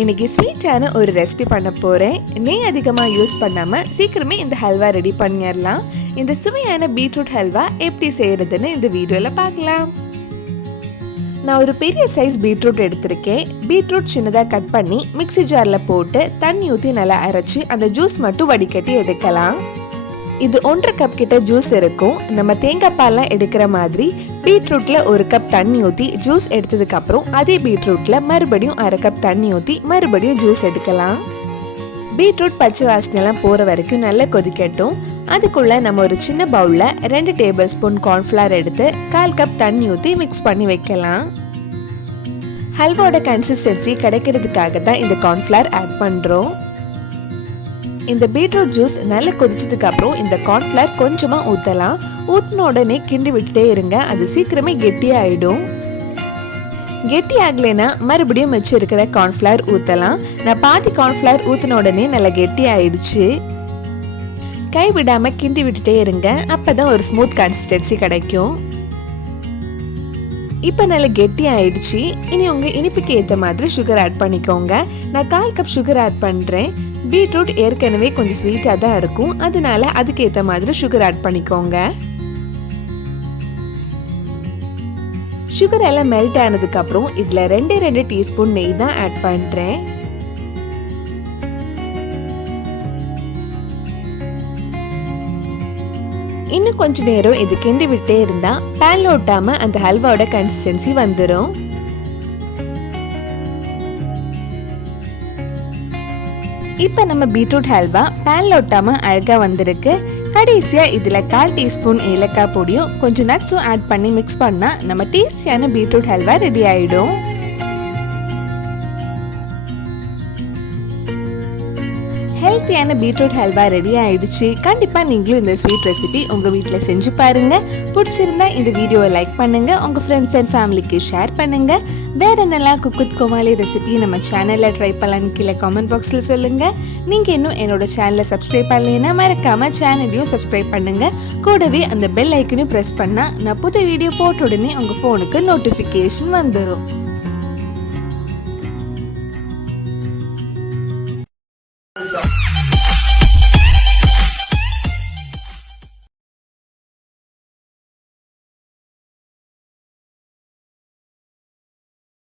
இன்னைக்கு ஸ்வீட்டான ஒரு ரெசிபி பண்ண போகிறேன். நெய் அதிகமாக யூஸ் பண்ணாமல் சீக்கிரமே இந்த ஹல்வா ரெடி பண்ணிடலாம். இந்த சுவையான பீட்ரூட் ஹல்வா எப்படி செய்கிறதுன்னு இந்த வீடியோவில் பார்க்கலாம். நான் ஒரு பெரிய சைஸ் பீட்ரூட் எடுத்திருக்கேன். பீட்ரூட் சின்னதாக கட் பண்ணி மிக்ஸி ஜாரில் போட்டு தண்ணி ஊற்றி நல்லா அரைச்சி அந்த ஜூஸ் மட்டும் வடிகட்டி எடுக்கலாம். இது 1.5 கப் கிட்ட ஜூஸ் இருக்கும். நம்ம தேங்காய் பால்லாம் எடுக்கிற மாதிரி பீட்ரூட்ல 1 கப் தண்ணி ஊற்றி ஜூஸ் எடுத்ததுக்கு அப்புறம் அதே பீட்ரூட்ல மறுபடியும் 1/2 கப் தண்ணி ஊற்றி மறுபடியும் ஜூஸ் எடுக்கலாம். பீட்ரூட் பச்சை வாசனைலாம் போற வரைக்கும் நல்லா கொதிக்கட்டும். அதுக்குள்ள நம்ம ஒரு சின்ன பவுல்ல 2 டேபிள் ஸ்பூன் கார்ன்ஃப்ளவர் எடுத்து 1/4 கப் தண்ணி ஊற்றி மிக்ஸ் பண்ணி வைக்கலாம். ஹல்வாவோட கன்சிஸ்டன்சி கிடைக்கிறதுக்காக தான் இந்த கார்ன்ஃப்ளவர் ஆட் பண்றோம். இந்த பீட்ரூட் ஜூஸ் நல்லா கொதிச்சதுக்கு அப்புறம் இந்த கார்ன்ஃப்ளவர் கொஞ்சமா ஊற்றலாம். ஊற்றின உடனே கிண்டி விட்டுட்டே இருங்க, அது சீக்கிரமே கெட்டியாயிடும். கெட்டி ஆகலைன்னா மறுபடியும் மிச்சம் இருக்கிற கார்ன்ஃப்ளவர் ஊற்றலாம். நான் பாதி கார்ன்ஃப்ளவர் ஊற்றின உடனே நல்லா கெட்டி ஆயிடுச்சு. கை விடாம கிண்டி விட்டுட்டே இருங்க, அப்பதான் ஒரு ஸ்மூத் கன்சிஸ்டன்சி கிடைக்கும். இப்போ நல்லா கெட்டி ஆயிடுச்சு. இனி உங்க இனிப்புக்கு ஏற்ற மாதிரி சுகர் ஆட் பண்ணிக்கோங்க. நான் 1/4 கப் சுகர் ஆட் பண்றேன். பீட்ரூட் ஏற்கனவே கொஞ்சம் ஸ்வீட்டாக தான் இருக்கும், அதனால அதுக்கு ஏற்ற மாதிரி சுகர் ஆட் பண்ணிக்கோங்க. சுகர் எல்லாம் மெல்ட் ஆனதுக்கு அப்புறம் இதுல 2 டீஸ்பூன் நெய் தான் ஆட் பண்றேன். இன்னும் கொஞ்ச நேரம் இது கிண்டி விட்டே இருந்தா பேன்ல ஒட்டாம அந்த ஹல்வாவோட கன்சிஸ்டன்சி வந்துடும். இப்போ நம்ம பீட்ரூட் ஹல்வா பேன்ல ஒட்டாம அழகா வந்திருக்கு. கடைசியா இதுல 1/4 டீஸ்பூன் ஏலக்காய் பொடியும் கொஞ்சம் நட்ஸும் ஆட் பண்ணி மிக்ஸ் பண்ணா நம்ம டேஸ்டியான பீட்ரூட் ஹல்வா ரெடி ஆயிடும். ஹெல்த்தியான பீட்ரூட் ஹல்வா ரெடி ஆயிடுச்சு. கண்டிப்பா நீங்களும் இந்த ஸ்வீட் ரெசிபி உங்க வீட்டில் செஞ்சு பாருங்க. பிடிச்சிருந்தா இந்த வீடியோவை லைக் பண்ணுங்க, உங்க ஃப்ரெண்ட்ஸ் அண்ட் ஃபேமிலிக்கு ஷேர் பண்ணுங்க. வேற என்னெல்லாம் குக் வித் கோமாளி ரெசிபி நம்ம சேனல்ல ட்ரை பண்ணலான்னு கீழே கமெண்ட் பாக்ஸ்ல சொல்லுங்க. நீங்க இன்னும் என்னோட சேனலை சப்ஸ்கிரைப் பண்ணலைன்னா மறக்காம சேனலையும் சப்ஸ்கிரைப் பண்ணுங்க. கூடவே அந்த பெல் ஐக்கனையும் பிரஸ் பண்ணா நான் புது வீடியோ போட்ட உடனே உங்க போனுக்கு நோட்டிபிகேஷன் வந்துடும்.